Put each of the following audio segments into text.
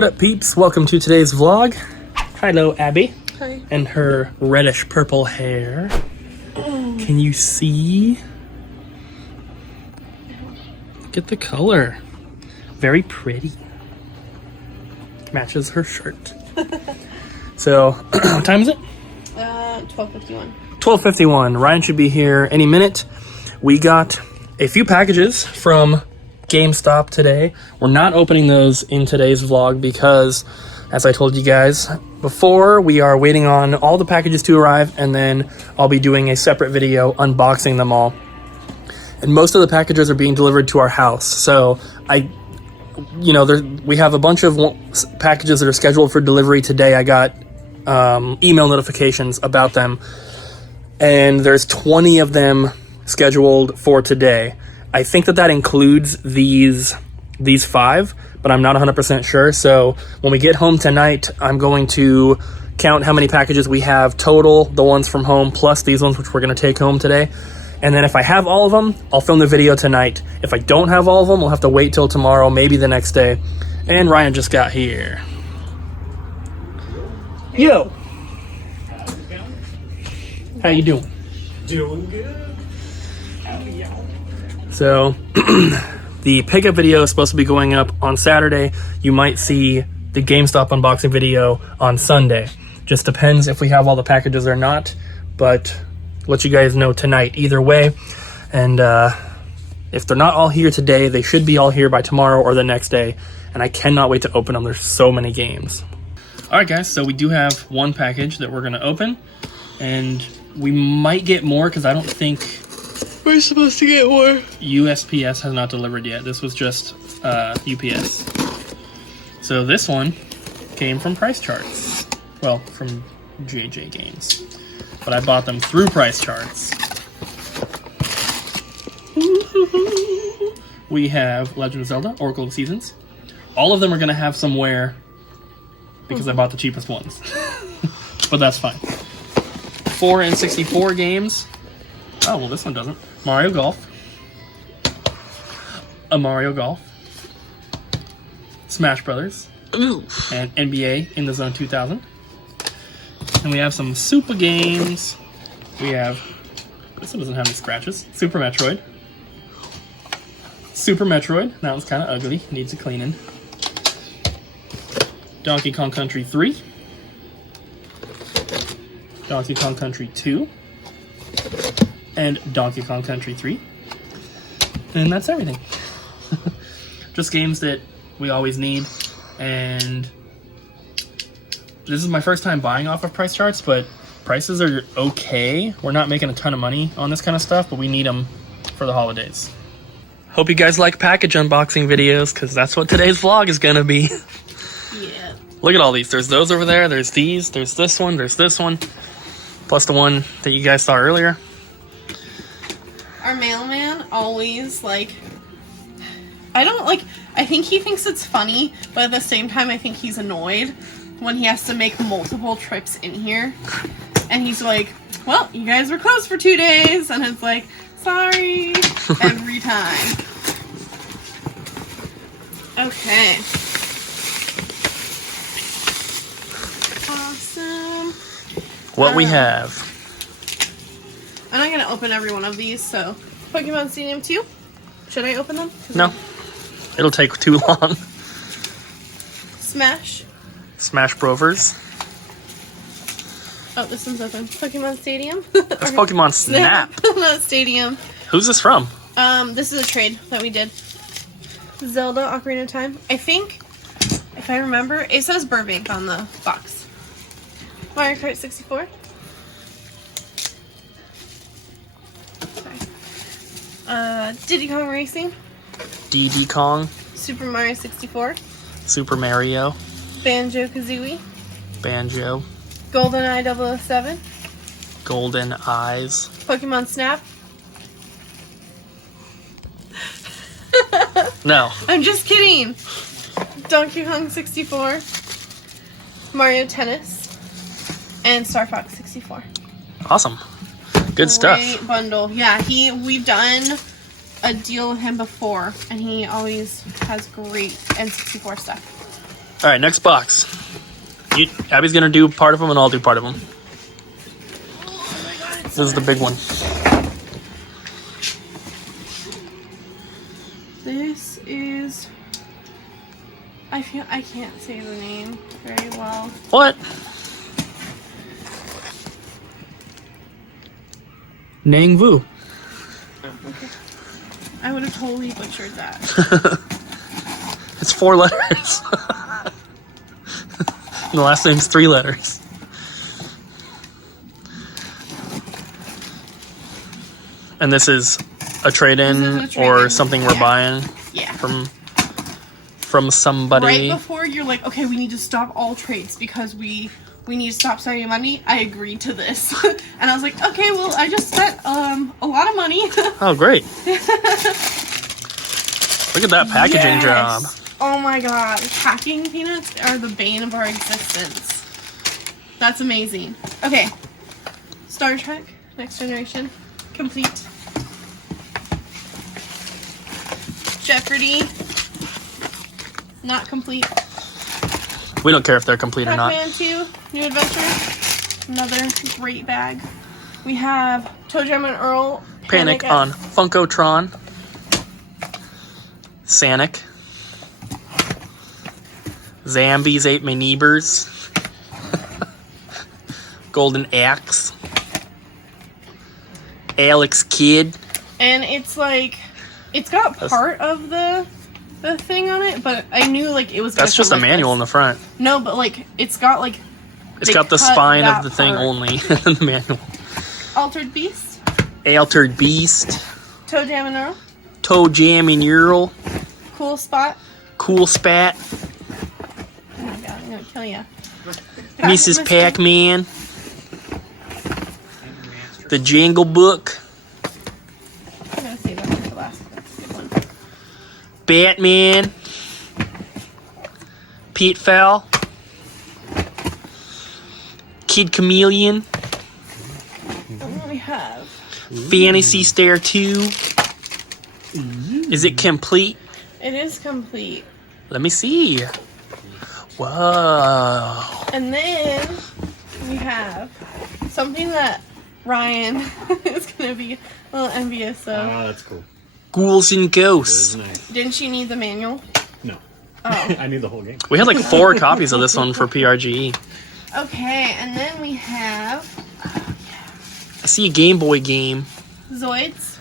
What up, peeps? Welcome to today's vlog. Hello, Abby. Hi. And her reddish purple hair. Can you see? Look at the color. Very pretty. Matches her shirt. So, what time is it? 12:51. 12:51. Ryan should be here any minute. We got a few packages from Gamestop today. We're not opening those in today's vlog because, as I told you guys before, we are waiting on all the packages to arrive, and then I'll be doing a separate video unboxing them all. And most of the packages are being delivered to our house. So we have a bunch of packages that are scheduled for delivery today. I got email notifications about them, and there's 20 of them scheduled for today. I think that includes these 5, but I'm not 100% sure. So when we get home tonight, I'm going to count how many packages we have total, the ones from home, plus these ones which we're going to take home today. And then if I have all of them, I'll film the video tonight. If I don't have all of them, we'll have to wait till tomorrow, maybe the next day. And Ryan just got here. Yo! How you doing? Doing good. So, the pickup video is supposed to be going up on Saturday. You might see the GameStop unboxing video on Sunday. Just depends if we have all the packages or not, but let you guys know tonight either way. And if they're not all here today, they should be all here by tomorrow or the next day. And I cannot wait to open them. There's so many games. Alright guys, so we do have one package that we're going to open. And we might get more because I don't think we're supposed to get more. USPS has not delivered yet. This was just UPS. So this one came from Price Charts. Well, from JJ Games. But I bought them through Price Charts. We have Legend of Zelda, Oracle of Seasons. All of them are going to have some wear because I bought the cheapest ones. But that's fine. 4 and 64 games. Oh, well, this one doesn't. Mario Golf. A Mario Golf. Smash Brothers. Ooh. And NBA in the Zone 2000. And we have some Super games. We have... This one doesn't have any scratches. Super Metroid. Super Metroid. That one's kind of ugly. Needs a cleaning. Donkey Kong Country 3. Donkey Kong Country 2. And Donkey Kong Country 3. And that's everything. Just games that we always need. And this is my first time buying off of Price Charts, but prices are okay. We're not making a ton of money on this kind of stuff, but we need them for the holidays. Hope you guys like package unboxing videos, because that's what today's vlog is going to be. Yeah. Look at all these. There's those over there. There's these. There's this one. There's this one. Plus the one that you guys saw earlier. Our mailman always, I think he thinks it's funny, but at the same time I think he's annoyed when he has to make multiple trips in here. And he's like, well, you guys were closed for 2 days. And it's like, sorry, every time. Okay. Awesome. What we have. I'm not going to open every one of these, so Pokemon Stadium 2. Should I open them? No. It'll take too long. Smash. Smash Brovers. Oh, this one's open. Pokemon Stadium. That's Pokemon Snap. Not Stadium. Who's this from? This is a trade that we did. Zelda Ocarina of Time. I think, if I remember, it says Burbank on the box. Mario Kart 64. Diddy Kong Racing. Diddy Kong. Super Mario 64. Super Mario. Banjo Kazooie. Banjo. GoldenEye 007. Golden Eyes. Pokemon Snap. No. I'm just kidding. Donkey Kong 64. Mario Tennis. And Star Fox 64. Awesome. Good stuff. Great bundle. Yeah, we've done a deal with him before, and he always has great N64 stuff. All right, next box. Abby's gonna do part of them, and I'll do part of them. This is the big one. This is. I can't say the name very well. What? Nang Vu. Okay. I would have totally butchered that. It's 4 letters. And the last name's 3 letters. And this is a trade-in or something we're buying from somebody. Right before you're like, okay, we need to stop all trades because we need to stop spending money, I agreed to this. And I was like, okay, well, I just spent a lot of money. Oh, great. Look at that packaging job. Oh my god. Packing peanuts are the bane of our existence. That's amazing. Okay. Star Trek, Next Generation, complete. Jeopardy, not complete. We don't care if they're complete or not. Pac-Man 2, New Adventure, another great bag. We have Toe Jam and Earl, Panic on Funkotron. Sonic. Zambies ate my neighbors. Golden Axe. Alex Kidd. And it's like, it's got part of the thing on it, but I knew like it was. That's just a manual in the front. No, but like it's got like. It's got the spine of the thing only in the manual. Altered Beast. Altered Beast. Toe Jam and Earl. Toe Jam and Earl. Cool Spot. Cool Spat. Oh my god, I'm gonna kill ya. Mrs. Pac-Man. The Jangle Book. I'm gonna save that for the last one. That's a good one. Batman. Pete Fowl. Kid Chameleon. And then we have Fantasy Star 2. Is it complete? it is complete. Let me see. Whoa. And then we have something that Ryan is gonna be a little envious of. Oh, that's cool. Ghouls and Ghosts. That is nice. Didn't you need the manual? No. Oh. I need the whole game. We had like 4 copies of this one for PRGE. Okay, and then we have I see a Game Boy game. Zoids.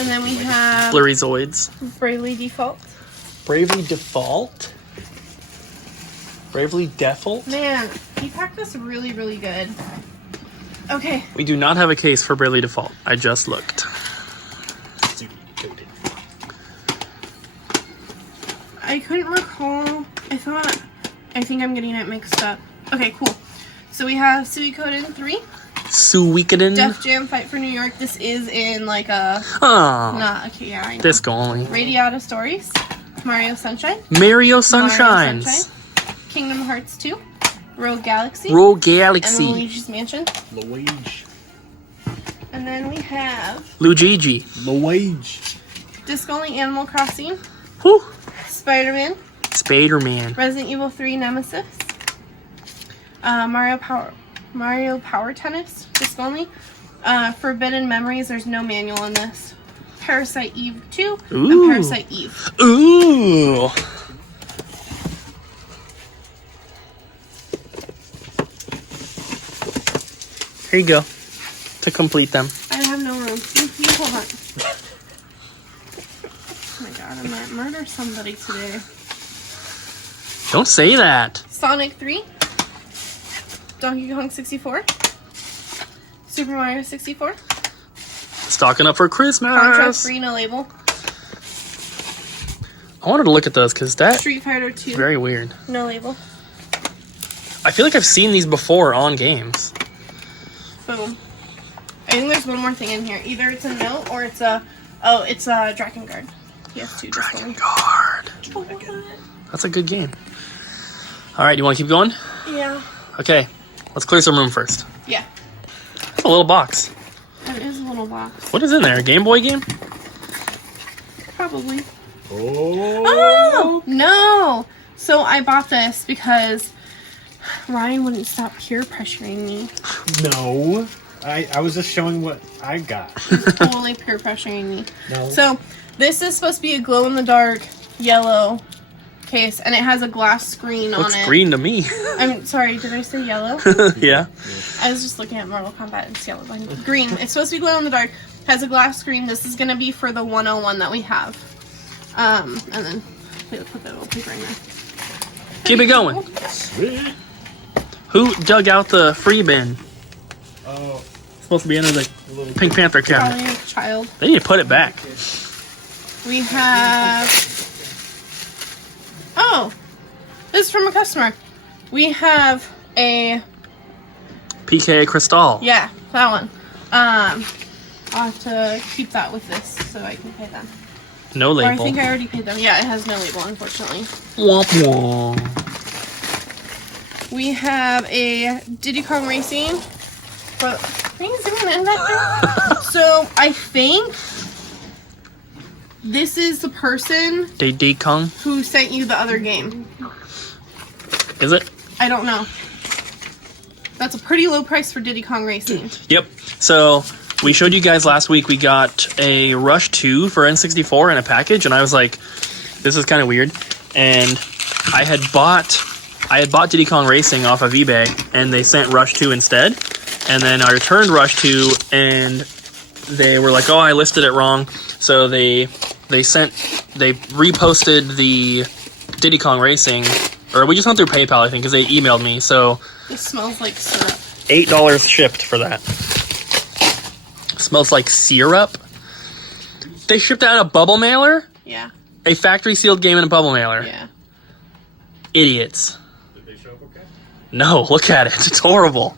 And then we have Blurry Zoids. Bravely Default. Bravely Default? Bravely Default? Man, he packed this really, really good. Okay. We do not have a case for Bravely Default. I just looked. I couldn't recall. I think I'm getting it mixed up. Okay, cool. So we have Suikoden 3. Suikoden. Def Jam Fight for New York. This is in like a... Oh. Not, okay, yeah, I know. Disco only. Radiata Stories. Mario Sunshine. Mario Sunshines. Mario Sunshine. Kingdom Hearts 2. Rogue Galaxy. Rogue And Galaxy. Luigi's Mansion. Luigi. And then we have Luigi. Luigi. Disc Only Animal Crossing. Whew. Spider-Man. Spider-Man. Resident Evil 3 Nemesis. Mario Power Tennis. Disc Only. Forbidden Memories. There's no manual in this. Parasite Eve 2. Ooh. And Parasite Eve. Ooh. Here you go. To complete them. I have no room. You hold on. Oh my god, I might murder somebody today. Don't say that. Sonic 3. Donkey Kong 64. Super Mario 64. Stocking up for Christmas. Contra Free, no label. I wanted to look at those because that's Street Fighter 2. very weird. No label. I feel like I've seen these before on games. Boom. I think there's one more thing in here. Either it's a note or it's a... Oh, it's a Dragon Guard. PS2. Dragon Guard. That's a good game. Alright, you want to keep going? Yeah. Okay, let's clear some room first. Yeah. It's a little box. That is a little box. What is in there? A Game Boy game? Probably. Oh. Oh! No! So I bought this because Ryan wouldn't stop peer pressuring me. No. I was just showing what I got. He's totally peer pressuring me. No. So this is supposed to be a glow-in-the-dark yellow case, and it has a glass screen on it. Looks green to me. I'm sorry, did I say yellow? Yeah. I was just looking at Mortal Kombat. It's yellow. Green. It's supposed to be glow-in-the-dark. Has a glass screen. This is going to be for the 101 that we have. And then put that little paper in there. Keep it going. Sweet. Who dug out the free bin? Oh, It's supposed to be under the Pink Panther cabinet. Probably a child. They need to put it back. We have... Oh! This is from a customer. We have a... PK Cristal. Yeah, that one. I'll have to keep that with this so I can pay them. No Or I label. think I already paid them. Yeah, it has no label, unfortunately. Womp womp. We have a Diddy Kong Racing. Can you zoom in that thing? So, I think this is the person Diddy Kong. who sent you the other game. Is it? I don't know. That's a pretty low price for Diddy Kong Racing. Yep. So we showed you guys last week we got a Rush 2 for N64 in a package, and I was like, this is kind of weird. And I had bought Diddy Kong Racing off of eBay, and they sent Rush 2 instead. And then I returned Rush 2, and they were like, oh, I listed it wrong. So they reposted the Diddy Kong Racing, or we just went through PayPal, I think, because they emailed me. So This smells like syrup. $8 shipped for that. Smells like syrup. They shipped out a bubble mailer? Yeah, A factory sealed game in a bubble mailer. yeah. Idiots. did they show up okay? No, look at it. It's horrible.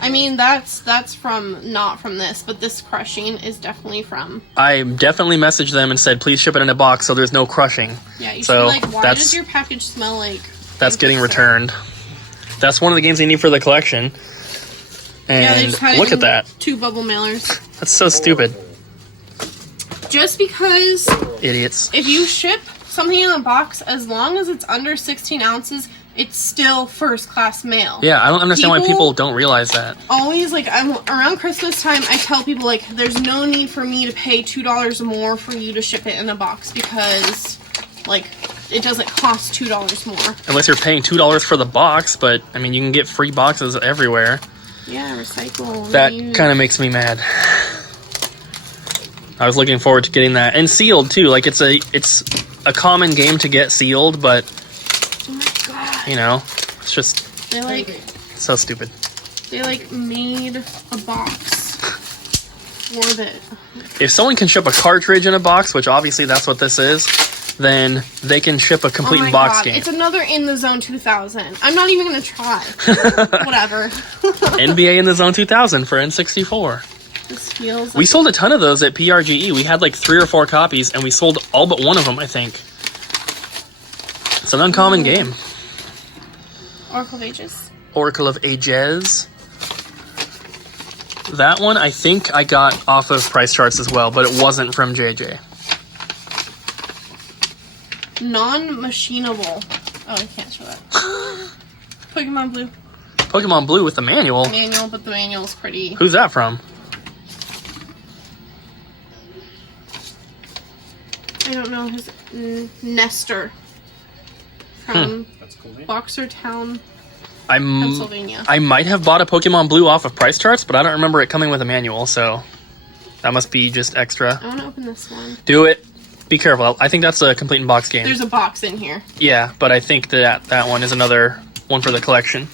I mean, that's not from this, but this crushing is definitely from. I definitely messaged them and said, please ship it in a box so there's no crushing. Yeah, you So, should be like, why that's- does your package smell like... That's getting syrup? returned. That's one of the games they need for the collection. Yeah, they And just had it look in at that. 2 bubble mailers. That's so stupid. Just because Idiots. if you ship something in a box, as long as it's under 16 ounces, it's still first class mail. Yeah, I don't understand why People- people don't realize that. Always, like, around Christmas time, I tell people, like, there's no need for me to pay $2 more for you to ship it in a box because, like, it doesn't cost $2 more. Unless you're paying $2 for the box, but, I mean, you can get free boxes everywhere. Yeah, recycle. That reuse. kind of makes me mad. I was looking forward to getting that. And sealed, too. Like, it's a common game to get sealed, but, Oh my god. you know, it's just They, like, so stupid. made a box for it. If someone can ship a cartridge in a box, which obviously that's what this is, then they can ship a complete Oh my box god, game. it's another In the Zone 2000. I'm not even gonna try. Whatever. NBA in the Zone 2000 for N64. This feels We like sold a ton of those at PRGE. We had like 3 or 4 copies, and we sold all but one of them, I think. It's an uncommon game. Oracle of Ages. Oracle of Ages. That one, I think I got off of price charts as well, but it wasn't from JJ. Non-machinable. Oh, I can't show that. Pokemon Blue. Pokemon Blue with the manual. Manual, but the manual's pretty. Who's that from? I don't know his Nestor from That's a cool name. Boxer Town, I'm. Pennsylvania. I might have bought a Pokemon Blue off of price charts, but I don't remember it coming with a manual, so that must be just extra. I want to open this one. Do it. Be careful. I think that's a complete in box game. There's a box in here, Yeah, but I think that one is another one for the collection.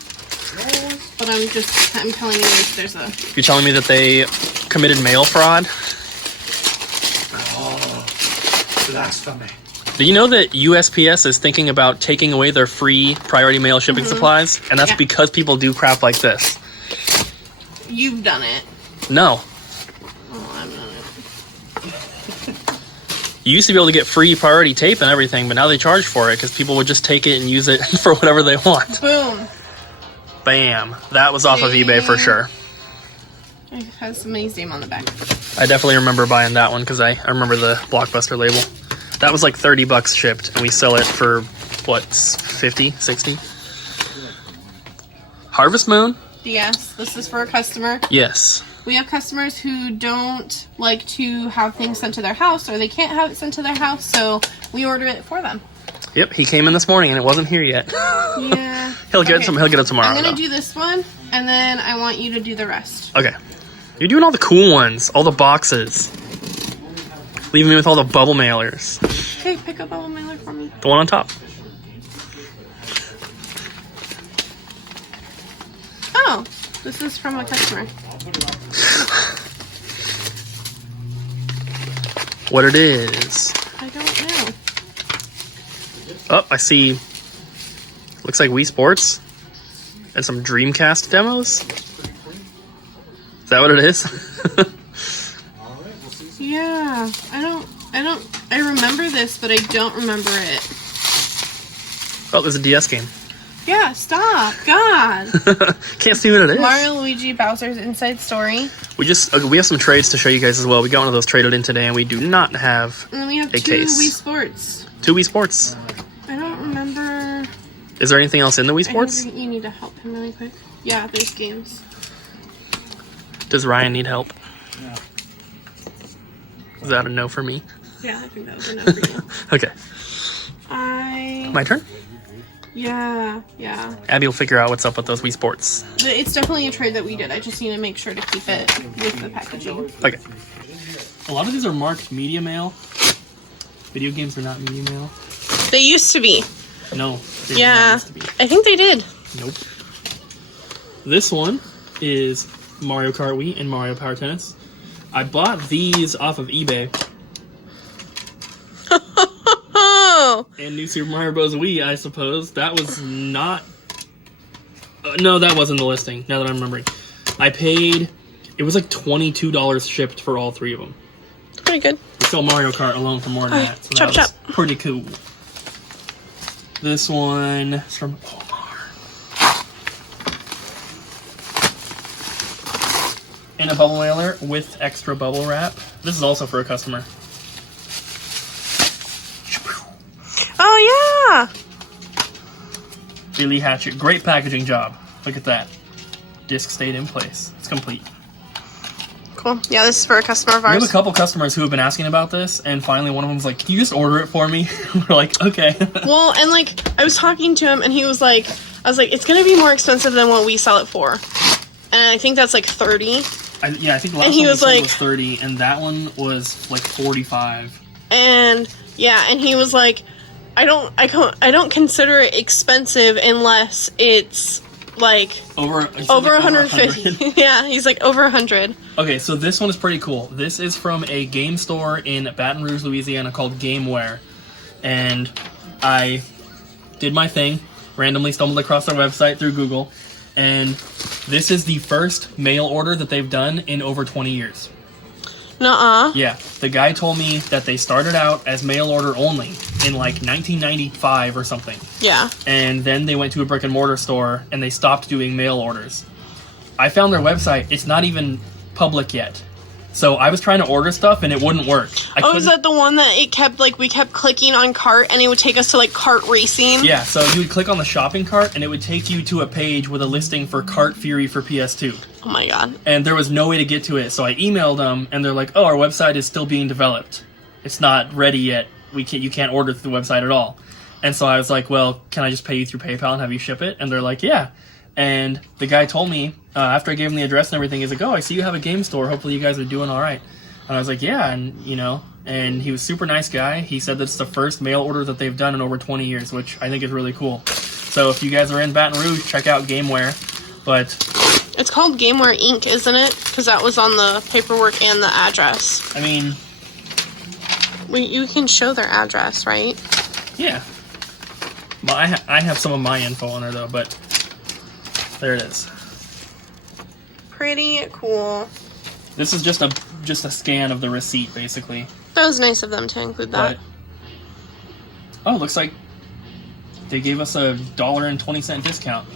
but I'm telling you, there's a. You're telling me that they committed mail fraud? Blasphemy. Do you know that USPS is thinking about taking away their free priority mail shipping supplies? And that's Yeah. because people do crap like this. You've done it. No. Oh, I've done it. You used to be able to get free priority tape and everything, but now they charge for it because people would just take it and use it for whatever they want. Boom. Bam. That was off of eBay for sure. It has somebody's name on the back. I definitely remember buying that one because I remember the Blockbuster label. That was like $30 shipped, and we sell it for, what, 50, 60? Harvest Moon? Yes, this is for a customer. Yes. We have customers who don't like to have things sent to their house, or they can't have it sent to their house, so we order it for them. Yep, he came in this morning and it wasn't here yet. Yeah. He'll get it tomorrow. I'm gonna though. do this one, and then I want you to do the rest. Okay. You're doing all the cool ones, all the boxes. Leaving me with all the bubble mailers. Okay, pick up a bubble mailer for me. The one on top. Oh, this is from a customer. What it is. I don't know. Oh, I see. Looks like Wii Sports. And some Dreamcast demos. Is that what it is? Yeah, I remember this, but I don't remember it. Oh, there's a DS game. Yeah, stop. God. Can't see what it is. Mario, Luigi, Bowser's Inside Story. We have some trades to show you guys as well. We got one of those traded in today, and we do not have And then we have a two case. Wii Sports. 2 Wii Sports. I don't remember. Is there anything else in the Wii Sports? I think you need to help him really quick. Yeah, there's games. Does Ryan need help? No. Is that a no for me? Yeah, I think that was enough for you. Okay. My turn? Yeah. Abby will figure out what's up with those Wii Sports. It's definitely a trade that we did. I just need to make sure to keep it with the packaging. Okay. A lot of these are marked media mail. Video games are not media mail. They used to be. No. They did not Yeah, used to be. I think they did. Nope. This one is Mario Kart Wii and Mario Power Tennis. I bought these off of eBay. Oh, And New Super Mario Bros. Wii, I suppose. That was not... no, that wasn't the listing, now that I'm remembering. I paid... It was like $22 shipped for all 3 of them. pretty good. We sell Mario Kart alone for more than that. So chop, that was chop. pretty cool. This one is from Omar. In a bubble mailer with extra bubble wrap. This is also for a customer. Oh, yeah. Billy Hatchet. Great packaging job. Look at that. Disc stayed in place. It's complete. Cool. Yeah, this is for a customer of We ours. have a couple customers who have been asking about this, and finally one of them's like, can you just order it for me? We're like, okay. Well, and like, I was talking to him, and he was like, I was like, it's going to be more expensive than what we sell it for. And I think that's like 30. I think the last And one he we was sold like- was 30, and that one was like 45. And yeah, and he was like, I don't consider it expensive unless it's like Over 150. Yeah, he's like over 100. Okay, so this one is pretty cool. This is from a game store in Baton Rouge, Louisiana called Gameware. And I did my thing, randomly stumbled across their website through Google, and this is the first mail order that they've done in over 20 years. Nuh-uh. Yeah, the guy told me that they started out as mail order only in like 1995 or something. Yeah. And then they went to a brick and mortar store and they stopped doing mail orders. I found their website. It's not even public yet. So I was trying to order stuff and it wouldn't work. Oh, is that the one that it kept, like, we kept clicking on cart and it would take us to, like, cart racing? Yeah, so you would click on the shopping cart and it would take you to a page with a listing for Cart Fury for PS2. Oh my god. And there was no way to get to it, so I emailed them and they're like, oh, our website is still being developed. It's not ready yet. You can't order through the website at all. And so I was like, well, can I just pay you through PayPal and have you ship it? And they're like, yeah. And the guy told me, after I gave him the address and everything, he's like, oh, I see you have a game store. Hopefully you guys are doing all right. And I was like, yeah, and, and he was a super nice guy. He said that it's the first mail order that they've done in over 20 years, which I think is really cool. So if you guys are in Baton Rouge, check out Gameware. But It's called Gameware Inc., isn't it? Because that was on the paperwork and the address. I mean, You can show their address, right? yeah. Well, I have some of my info on there, though, but there it is. Pretty cool. This is just a scan of the receipt, basically. That was nice of them to include that. But, it looks like they gave us a $1.20 discount.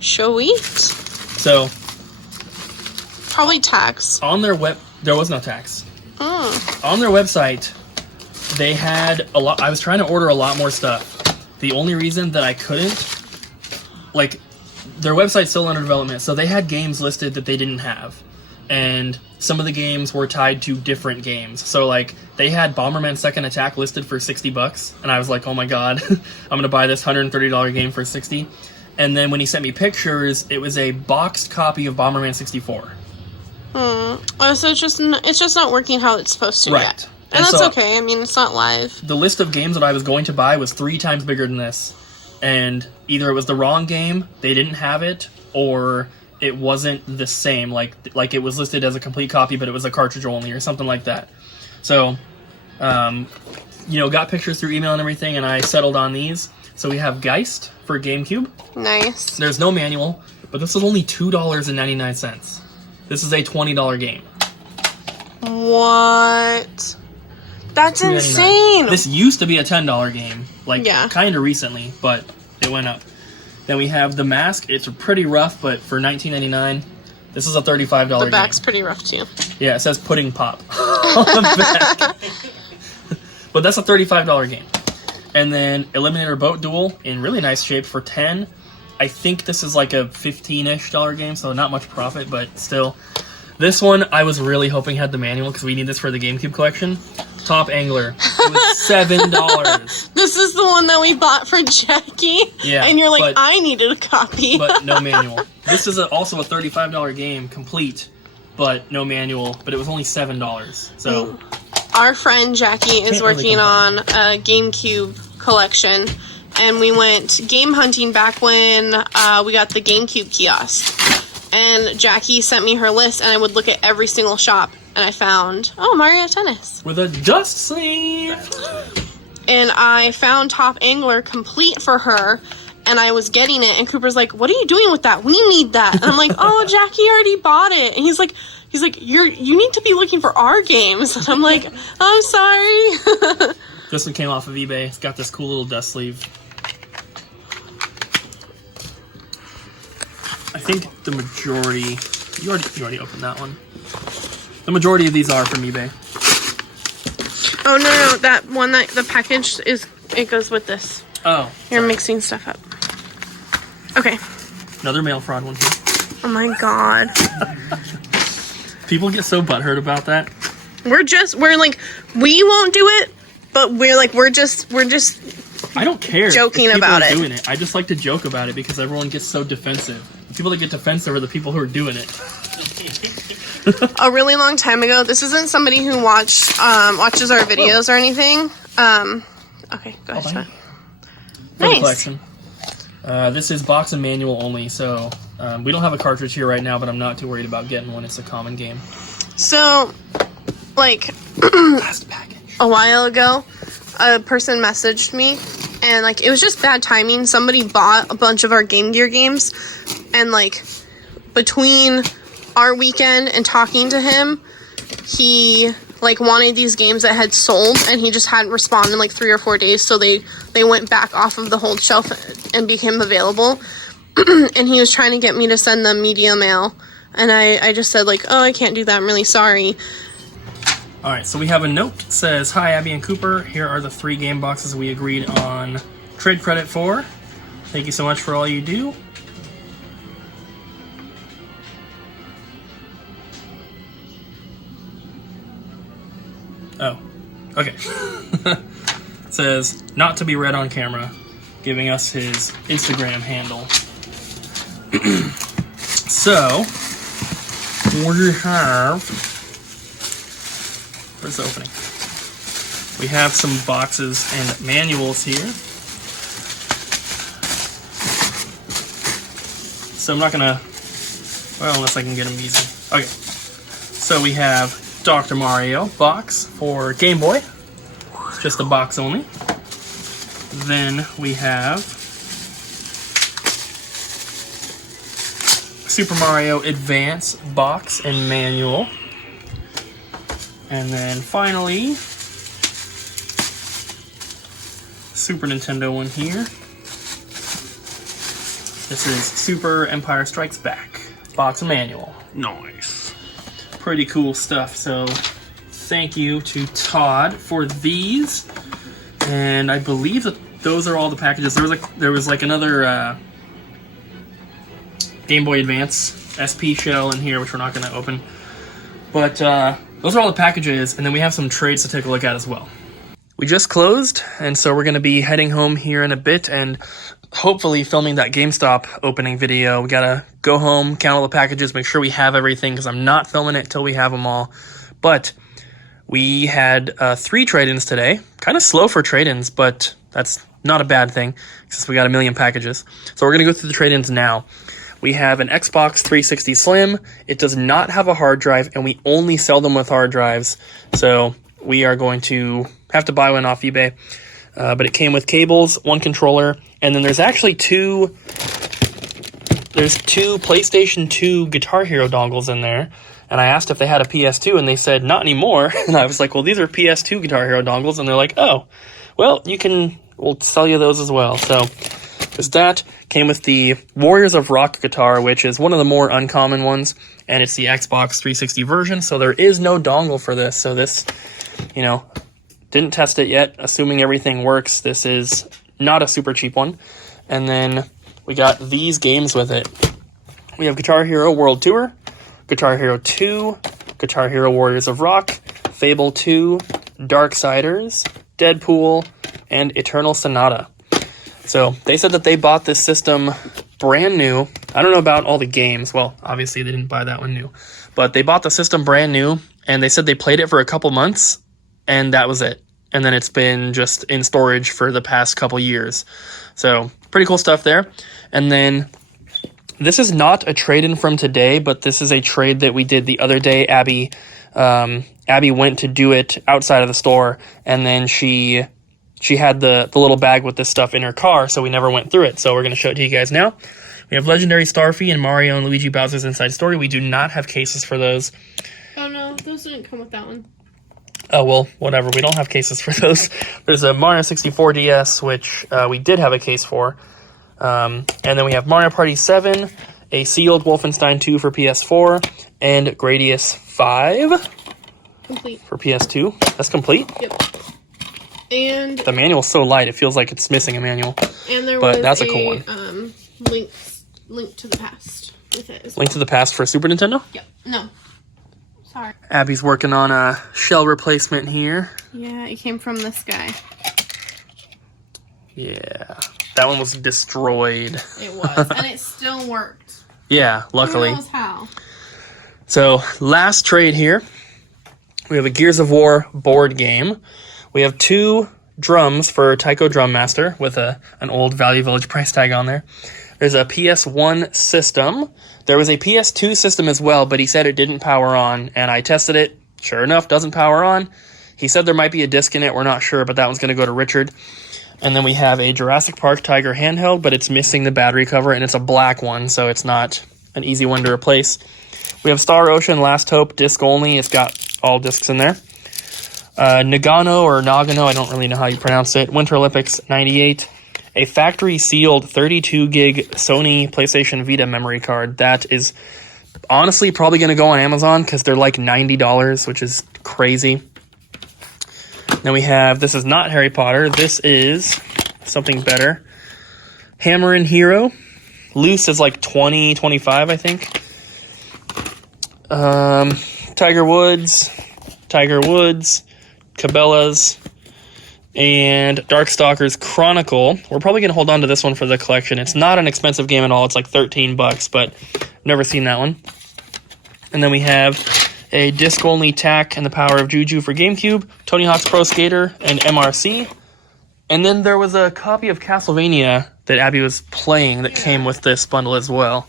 Sweet. So Probably tax. on their there was no tax. Mm. On their website, they had a lot. I was trying to order a lot more stuff. The only reason that I couldn't, like, their website's still under development, so they had games listed that they didn't have. And some of the games were tied to different games. So, like, they had Bomberman Second Attack listed for $60, and I was like, oh my god, I'm gonna buy this $130 game for $60. And then when he sent me pictures, it was a boxed copy of Bomberman 64. Oh, so it's just not working how it's supposed to Right. yet. And that's okay. I mean, it's not live. The list of games that I was going to buy was 3 times bigger than this. And either it was the wrong game, they didn't have it, or it wasn't the same. Like it was listed as a complete copy, but it was a cartridge only or something like that. So, got pictures through email and everything, and I settled on these. So we have Geist for GameCube. Nice. There's no manual, but this is only $2.99. This is a $20 game. What? That's insane. This used to be a $10 game, kind of recently, but it went up. Then we have The Mask. It's pretty rough, but for $19.99, this is a $35 game. The back's pretty rough, too. Yeah, it says Pudding Pop on the back. But that's a $35 game. And then Eliminator Boat Duel in really nice shape for $10. I think this is like a $15-ish game, so not much profit, but still. This one, I was really hoping had the manual because we need this for the GameCube collection. Top Angler. It was $7. This is the one that we bought for Jackie. Yeah. And you're like, I needed a copy. But no manual. This is also a $35 game, complete, but no manual. But it was only $7. So our friend Jackie is working on a GameCube collection. And we went game hunting back when we got the GameCube kiosk. And Jackie sent me her list, and I would look at every single shop, and I found, Mario Tennis. With a dust sleeve! And I found Top Angler complete for her, and I was getting it, and Cooper's like, what are you doing with that? We need that. And I'm like, Jackie already bought it. And he's like, you need to be looking for our games. And I'm like, I'm sorry. This one came off of eBay. It's got this cool little dust sleeve. I think the majority... You already opened that one. The majority of these are from eBay. Oh, no. That one, the package it goes with this. Oh. You're mixing stuff up. Okay. Another mail fraud one here. Oh my god. People get so butthurt about that. We're like, we won't do it, but we're just I don't care. Joking about it. Doing it. I just like to joke about it because everyone gets so defensive. The people that get defensive are the people who are doing it. A really long time ago, this isn't somebody who watches our videos or anything. Okay, go ahead. For the collection. This is box and manual only, so we don't have a cartridge here right now, but I'm not too worried about getting one. It's a common game. So, Last package. A while ago, a person messaged me, and it was just bad timing. Somebody bought a bunch of our Game Gear games, and between our weekend and talking to him, he wanted these games that had sold, and he just hadn't responded in 3 or 4 days, so they went back off of the hold shelf and became available. And he was trying to get me to send them media mail, and I just said I can't do that, I'm really sorry. Alright, so we have a note that says, "Hi, Abby and Cooper. Here are the 3 game boxes we agreed on trade credit for. Thank you so much for all you do." Oh, okay. It says, "Not to be read on camera," giving us his Instagram handle. So, we have... Where's the opening? We have some boxes and manuals here. So I'm not gonna... Well, unless I can get them easy. Okay. So we have Dr. Mario box for Game Boy. It's just a box only. Then we have Super Mario Advance box and manual. And then finally, Super Nintendo one here. This is Super Empire Strikes Back box and manual. Nice. Pretty cool stuff. So thank you to Todd for these. And I believe that those are all the packages. There was like another Game Boy Advance SP shell in here, which we're not going to open. But those are all the packages, and then we have some trades to take a look at as well. We just closed, and so we're going to be heading home here in a bit and hopefully filming that GameStop opening video. We got to go home, count all the packages, make sure we have everything, because I'm not filming it till we have them all. But we had 3 trade-ins today. Kind of slow for trade-ins, but that's not a bad thing since we got a million packages. So we're going to go through the trade-ins now. We have an Xbox 360 Slim. It does not have a hard drive, and we only sell them with hard drives. So we are going to have to buy one off eBay. But it came with cables, 1 controller, and then there's actually two PlayStation 2 Guitar Hero dongles in there. And I asked if they had a PS2, and they said, not anymore. And I was like, well, these are PS2 Guitar Hero dongles. And they're like, oh, well, we'll sell you those as well. So there's that. Came with the Warriors of Rock guitar, which is one of the more uncommon ones. And it's the Xbox 360 version. So there is no dongle for this. So this, didn't test it yet. Assuming everything works, this is not a super cheap one. And then we got these games with it. We have Guitar Hero World Tour, Guitar Hero 2, Guitar Hero Warriors of Rock, Fable 2, Darksiders, Deadpool, and Eternal Sonata. So they said that they bought this system brand new. I don't know about all the games. Well, obviously they didn't buy that one new. But they bought the system brand new, and they said they played it for a couple months, and that was it. And then it's been just in storage for the past couple years. So pretty cool stuff there. And then this is not a trade-in from today, but this is a trade that we did the other day. Abby went to do it outside of the store, and then she had the little bag with this stuff in her car, so we never went through it. So we're going to show it to you guys now. We have Legendary Starfy and Mario and Luigi Bowser's Inside Story. We do not have cases for those. Oh no, those didn't come with that one. Oh, well, whatever. We don't have cases for those. There's a Mario 64 DS, which we did have a case for. And then we have Mario Party 7, a sealed Wolfenstein 2 for PS4, and Gradius 5 Complete. for PS2. That's complete? Yep. And the manual's so light, it feels like it's missing a manual. And there but was that's a cool one. Link to the Past with it as well. Link to the Past for Super Nintendo? Yep. No. Sorry. Abby's working on a shell replacement here. Yeah, it came from this guy. Yeah. That one was destroyed. It was. And it still worked. Yeah, luckily. Who knows how? So, last trade here. We have a Gears of War board game. We have 2 drums for Taiko Drum Master with an old Value Village price tag on there. There's a PS1 system. There was a PS2 system as well, but he said it didn't power on, and I tested it. Sure enough, doesn't power on. He said there might be a disc in it. We're not sure, but that one's going to go to Richard. And then we have a Jurassic Park Tiger handheld, but it's missing the battery cover, and it's a black one, so it's not an easy one to replace. We have Star Ocean Last Hope disc only. It's got all discs in there. Nagano or Nagano, I don't really know how you pronounce it. Winter Olympics 98. A factory sealed 32 gig Sony PlayStation Vita memory card. That is honestly probably going to go on Amazon because they're like $90, which is crazy. Then we have, this is not Harry Potter. This is something better. Hammer and Hero. Loose is like 20, 25, I think. Tiger Woods, Cabela's, and Darkstalkers Chronicle. We're probably going to hold on to this one for the collection. It's not an expensive game at all. It's like $13, but I've never seen that one. And then we have a disc-only TAC and the Power of Juju for GameCube, Tony Hawk's Pro Skater, and MRC. And then there was a copy of Castlevania that Abby was playing that came with this bundle as well.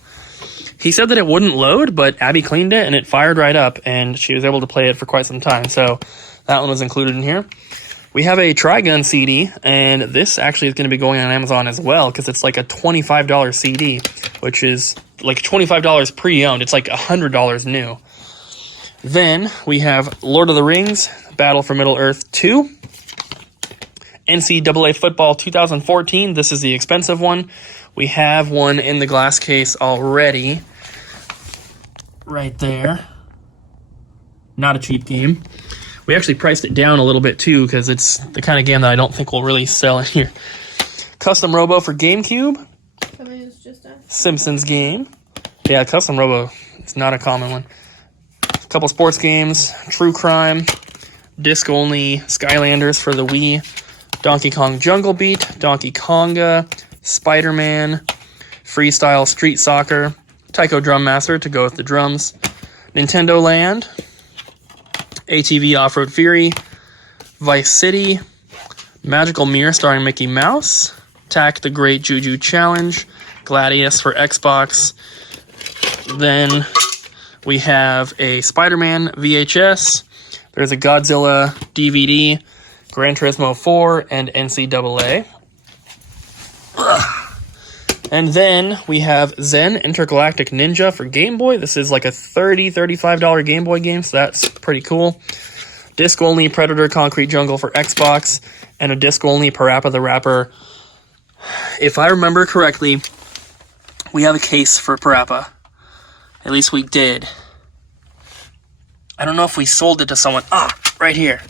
He said that it wouldn't load, but Abby cleaned it and it fired right up, and she was able to play it for quite some time. So that one was included in here. We have a Trigun CD, and this actually is going to be going on Amazon as well because it's like a $25 CD, which is like $25 pre-owned. It's like $100 new. Then we have Lord of the Rings, Battle for Middle-earth 2. NCAA Football 2014. This is the expensive one. We have one in the glass case already. Right there. Not a cheap game. We actually priced it down a little bit too because it's the kind of game that I don't think will really sell in here. Custom Robo for GameCube. Simpsons game. Yeah, Custom Robo. It's not a common one. A couple sports games. True Crime. Disc only Skylanders for the Wii. Donkey Kong Jungle Beat. Donkey Konga. Spider-Man. Freestyle Street Soccer. Taiko Drum Master to go with the drums. Nintendo Land. ATV Off-Road Fury. Vice City. Magical Mirror starring Mickey Mouse. Tak the Great Juju Challenge. Gladius for Xbox. Then we have a Spider-Man VHS. There's a Godzilla DVD, Gran Turismo 4, and NCAA. And then we have Zen Intergalactic Ninja for Game Boy. This is like a $35 Game Boy game, so that's pretty cool. Disc-only Predator Concrete Jungle for Xbox, and a disc-only Parappa the Rapper. If I remember correctly, we have a case for Parappa. At least we did. I don't know if we sold it to someone. Ah, right here.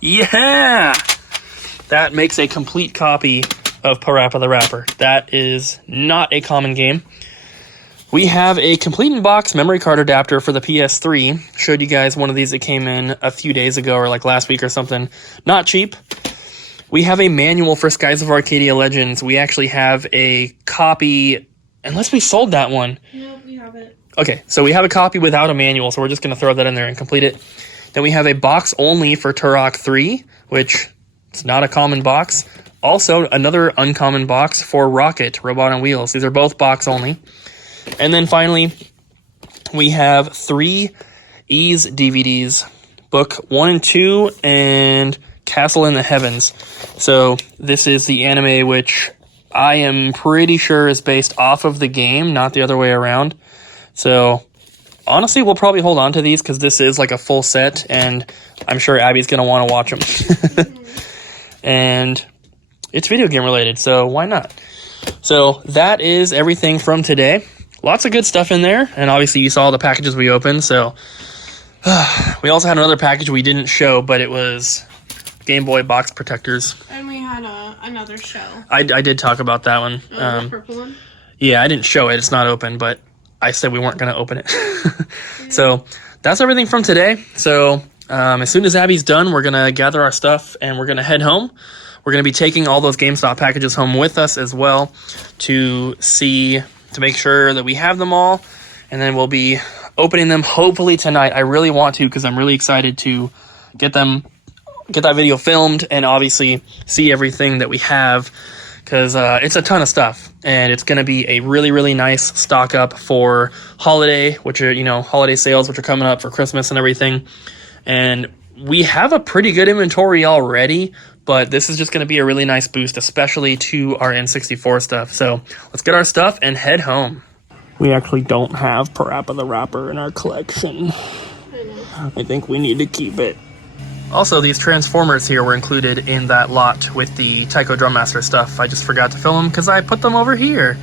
Yeah! That makes a complete copy of Parappa the Rapper. That is not a common game. We have a complete in-box memory card adapter for the PS3. Showed you guys one of these that came in a few days ago or like last week or something. Not cheap. We have a manual for Skies of Arcadia Legends. We actually have a copy, unless we sold that one. No, we have it. Okay, so we have a copy without a manual, so we're just going to throw that in there and complete it. Then we have a box only for Turok 3, which it's not a common box. Also, another uncommon box for Rocket, Robot on Wheels. These are both box only. And then finally, we have 3 Ys DVDs, Book 1 and 2, and Castle in the Heavens. So this is the anime which I am pretty sure is based off of the game, not the other way around. So honestly, we'll probably hold on to these because this is like a full set, and I'm sure Abby's going to want to watch them. And it's video game related, so why not? So that is everything from today. Lots of good stuff in there, and obviously you saw the packages we opened, so we also had another package we didn't show, but it was Game Boy box protectors. And we had another shell. I did talk about that one. The purple one? Yeah, I didn't show it. It's not open, but I said we weren't going to open it. So that's everything from today. So as soon as Abby's done, we're going to gather our stuff and we're going to head home. We're going to be taking all those GameStop packages home with us as well to make sure that we have them all. And then we'll be opening them hopefully tonight. I really want to because I'm really excited to get that video filmed and obviously see everything that we have because it's a ton of stuff and it's going to be a really, really nice stock up for holiday, which are, holiday sales, which are coming up for Christmas and everything. And we have a pretty good inventory already, but this is just going to be a really nice boost, especially to our N64 stuff. So let's get our stuff and head home. We actually don't have Parappa the Rapper in our collection. I think we need to keep it. Also, these Transformers here were included in that lot with the Taiko Drum Master stuff. I just forgot to film them because I put them over here.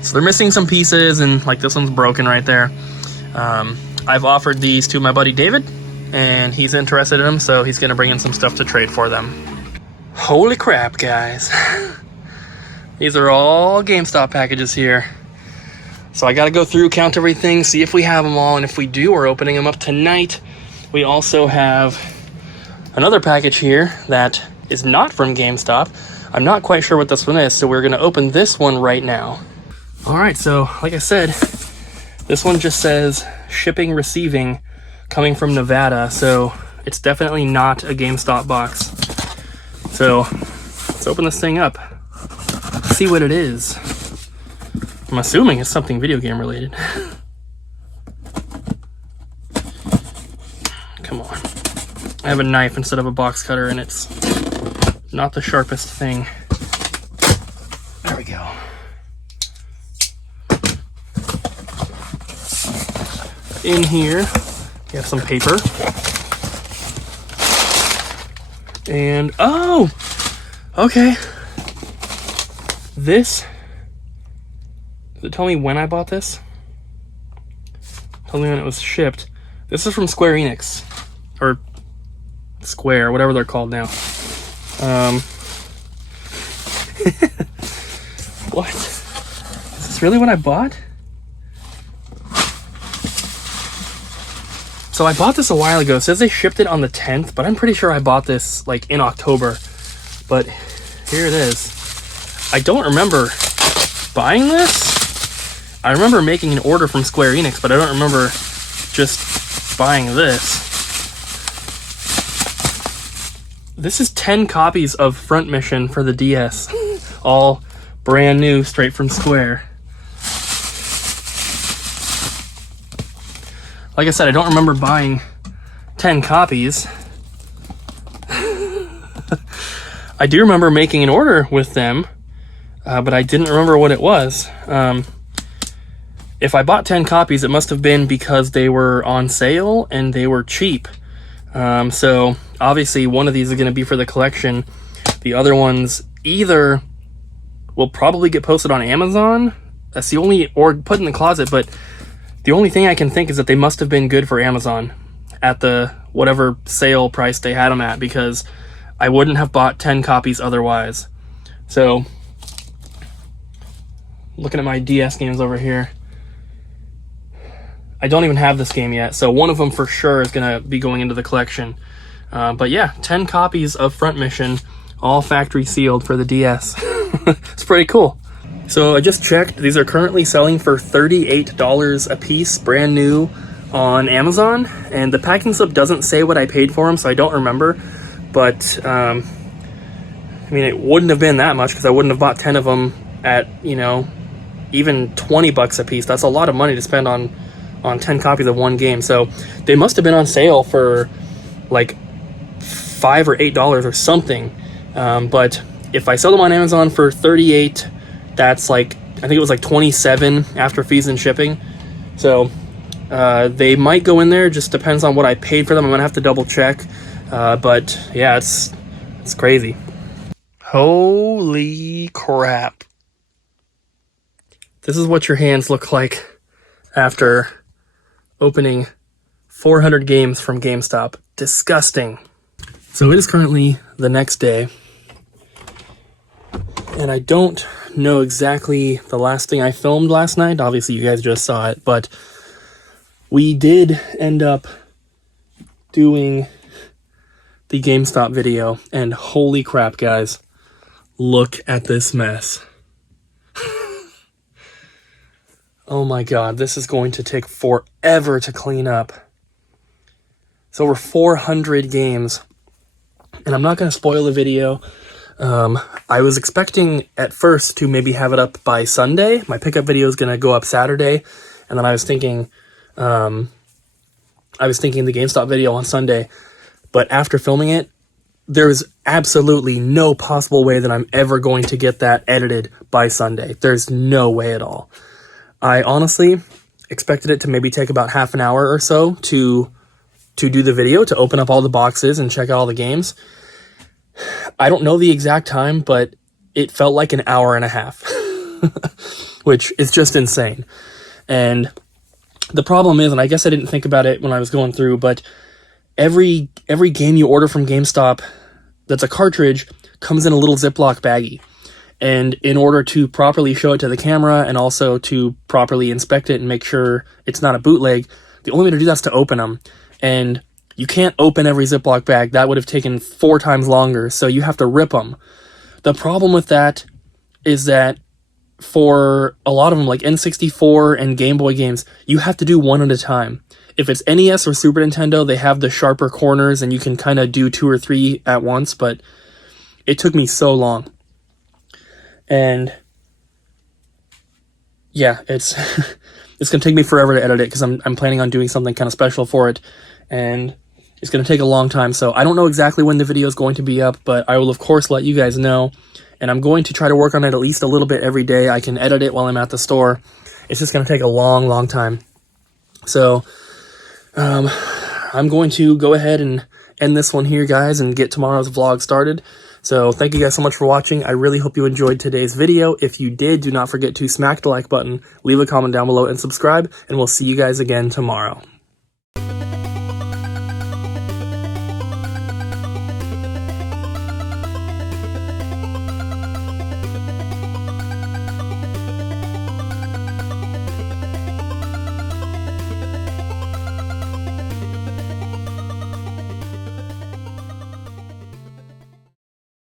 So they're missing some pieces, and like this one's broken right there. I've offered these to my buddy David, and he's interested in them, so he's going to bring in some stuff to trade for them. Holy crap, guys. These are all GameStop packages here. So I got to go through, count everything, see if we have them all, and if we do, we're opening them up tonight. We also have another package here that is not from GameStop. I'm not quite sure what this one is, so we're going to open this one right now. Alright, so like I said, this one just says shipping, receiving, coming from Nevada, so it's definitely not a GameStop box. So let's open this thing up, see what it is. I'm assuming it's something video game related. Come on. I have a knife instead of a box cutter, and it's not the sharpest thing. There we go. In here, we have some paper. And, oh! Okay. This, does it tell me when I bought this? Tell me when it was shipped. This is from Square Enix. or Square, whatever they're called now. What? Is this really what I bought? So I bought this a while ago. It says they shipped it on the 10th, but I'm pretty sure I bought this like in October. But here it is. I don't remember buying this. I remember making an order from Square Enix, but I don't remember just buying this. This is 10 copies of Front Mission for the DS. All brand new, straight from Square. Like I said, I don't remember buying 10 copies. I do remember making an order with them, but I didn't remember what it was. If I bought 10 copies, it must have been because they were on sale and they were cheap. So obviously one of these is going to be for the collection. The other ones either will probably get posted on Amazon. That's the only, or put in the closet, but the only thing I can think is that they must have been good for Amazon at the whatever sale price they had them at, because I wouldn't have bought 10 copies otherwise. So, looking at my DS games over here, I don't even have this game yet, so one of them for sure is going to be going into the collection. But yeah, 10 copies of Front Mission, all factory sealed for the DS. It's pretty cool. So I just checked, these are currently selling for $38 a piece, brand new on Amazon, and the packing slip doesn't say what I paid for them, so I don't remember, but I mean, it wouldn't have been that much because I wouldn't have bought 10 of them at, you know, even $20 a piece. That's a lot of money to spend on 10 copies of one game. So they must have been on sale for like $5 or $8 or something, but if I sell them on Amazon for $38, that's like, I think it was like $27 after fees and shipping. So they might go in there, just depends on what I paid for them. I'm gonna have to double check, but yeah, it's crazy. Holy crap. This is what your hands look like after opening 400 games from GameStop. Disgusting. So it is currently the next day, and I don't know exactly the last thing I filmed last night. Obviously, you guys just saw it, but we did end up doing the GameStop video, and holy crap, guys. Look at this mess. Oh my god, this is going to take forever to clean up. It's over 400 games, and I'm not going to spoil the video. I was expecting at first to maybe have it up by Sunday. My pickup video is going to go up Saturday, and then I was thinking the GameStop video on Sunday, but after filming it, there is absolutely no possible way that I'm ever going to get that edited by Sunday. There's no way at all. I honestly expected it to maybe take about half an hour or so to do the video, to open up all the boxes and check out all the games. I don't know the exact time, but it felt like an hour and a half, which is just insane. And the problem is, and I guess I didn't think about it when I was going through, but every game you order from GameStop that's a cartridge comes in a little Ziploc baggie. And in order to properly show it to the camera and also to properly inspect it and make sure it's not a bootleg, the only way to do that is to open them. And you can't open every Ziploc bag. That would have taken 4 times longer, so you have to rip them. The problem with that is that for a lot of them, like N64 and Game Boy games, you have to do one at a time. If it's NES or Super Nintendo, they have the sharper corners and you can kind of do 2 or 3 at once, but it took me so long. And yeah, it's it's going to take me forever to edit it because I'm planning on doing something kind of special for it, and it's going to take a long time. So I don't know exactly when the video is going to be up, but I will of course let you guys know, and I'm going to try to work on it at least a little bit every day. I can edit it while I'm at the store. It's just going to take a long time. So I'm going to go ahead and end this one here, guys, and get tomorrow's vlog started. So thank you guys so much for watching. I really hope you enjoyed today's video. If you did, do not forget to smack the like button, leave a comment down below, and subscribe, and we'll see you guys again tomorrow.